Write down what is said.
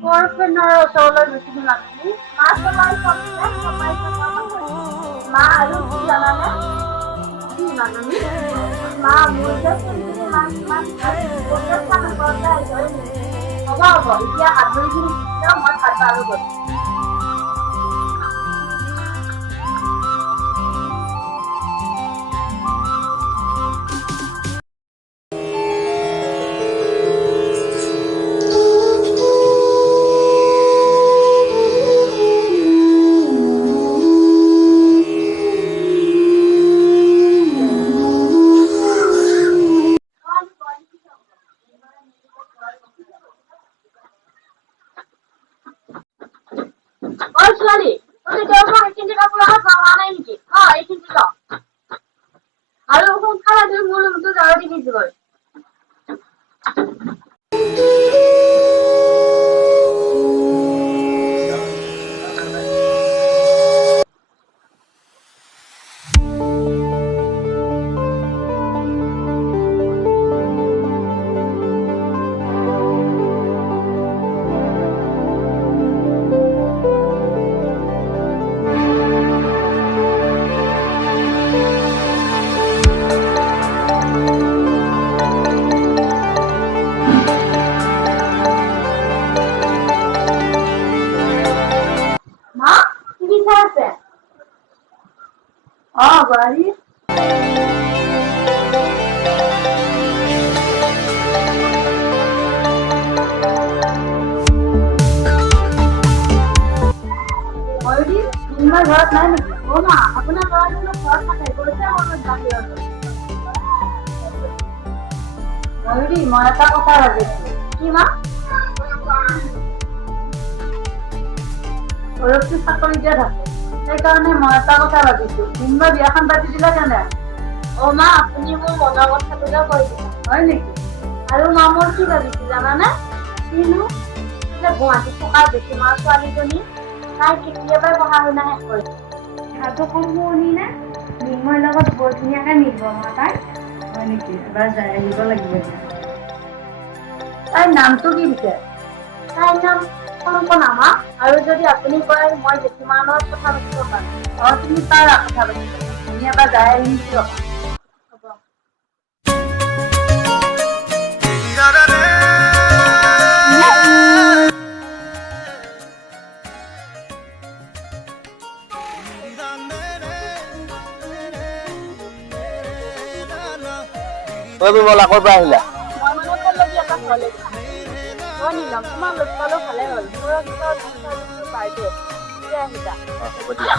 বৰফেনৰ ওচৰলৈ গৈছিলো নাকি মা চলাই মা আৰু কি জানানে কি মানুহ মা মোৰ যে হ'ব হ'ব এতিয়া আজৰি মই ভাত আৰু কৰিম ছোৱালী নাই নেকি এইখিনি আৰু সোনকালে মোৰ ৰুমটো যাব দিছিল বাড়ি ঘৰত নাই নেকি মা আপোনাৰ ল'ৰাটো ঘৰত থাকে গৈছে মই এটা কথা ভাবিছো কি মা সৰস্বতী চাকৰিতে থাকে সেইকাৰণে মই এটা কথা ভাবিছো কোনোবা বিয়াখন পাতি দিলা কেনে মা আপুনি মোৰ মনৰ কথাটোকে কৈ দিছে হয় নেকি আৰু মা মোৰ কি ভাবিছো জানানে কিনো গুৱাহাটীত থকা বেছি মা ছোৱালীজনী তাই কেতিয়াবাই পঢ়া শুনা শেষ কৰিছে সাধু কম শুনি নে নিৰ্ময়ৰ লগত বৰ ধুনীয়াকে মিলিব মা তাই হয় নেকি এবাৰ যাই আহিব লাগিব তাইৰ নামটো কি দিছে তাইৰ নাম কল্পনা মা আৰু যদি আপুনি কয় মই জেঠীমাৰ লগত কথা পাতিব পাৰো তুমি তাৰ কথা পাতিব আমি এবাৰ যাই আহিম দিয়ক বিমল আকৌ পৰা আহিলা ভালে হ'ল হ'ব দিয়া